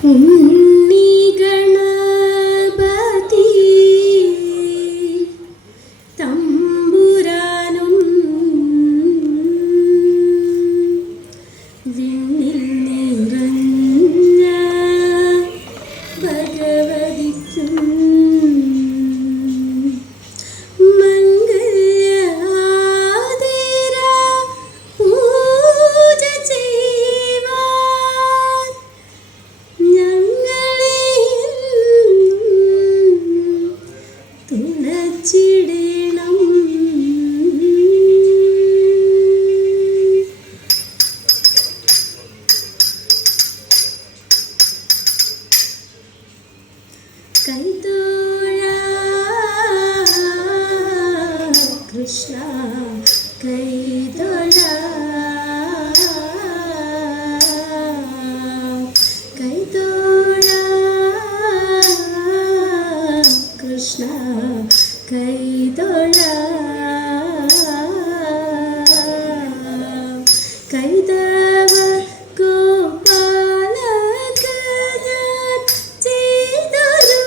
ഉണ്ണി ഗണപതി തമ്പുരാനും വിണ്ണിൽ നിറഞ്ഞ ഭഗവതിക്കും കൈതോഴ കൃഷ്ണ കൈതോഴ കൈതോഴ കൃഷ്ണ കൈതോഴ കൈതവ ഗോപാല ചെയ്തൊരു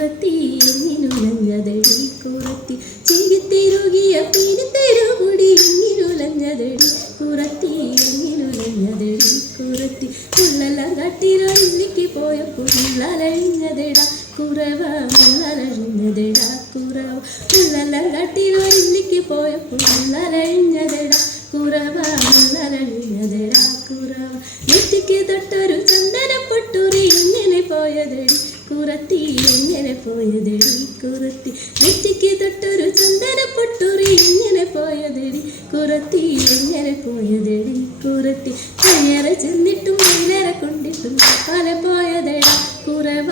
കുറത്തി എങ്ങിനുലഞ്ഞതടി കുറത്തി ചിരിത്തിരുകിയ പിരിത്തെരുമുടി എങ്ങിനുലഞ്ഞതടി കുറത്തി എങ്ങിനുലഞ്ഞതടി കുറത്തി മുള്ളെല്ലാം കട്ടിലൊല്ലിക്ക് പോയപ്പോൾ മുള്ളലഴിഞ്ഞതെടാ കുറവ മുള്ളലഴിഞ്ഞതെടാ കുറവ മുള്ളെല്ലാം കട്ടിലൊല്ലിക്ക് പോയപ്പോൾ മുള്ളലഴിഞ്ഞതെടാ കുറവ മുള്ളലഴിഞ്ഞതെടാ കുറവ നെറ്റിക്ക് തൊട്ടൊരു ചന്ദനപ്പൊട്ടുറി എങ്ങനെ പോയതടി കുറത്തി എങ്ങനെ പോയതടി കുറത്തി നെറ്റിക്ക് തൊട്ടൊരു ചന്ദനപ്പൊട്ടുറി എങ്ങനെ പോയതടി കുറത്തി എങ്ങനെ പോയതടി കുറത്തി കയ്യേറെ ചെന്നിട്ടും വെയിലേറെ കൊണ്ടിട്ടും പല പോയതെടാ കുറവ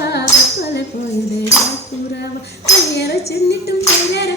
പല പോയതെടാ കുറവ കയ്യേറെ ചെന്നിട്ടും വെയിലേറെ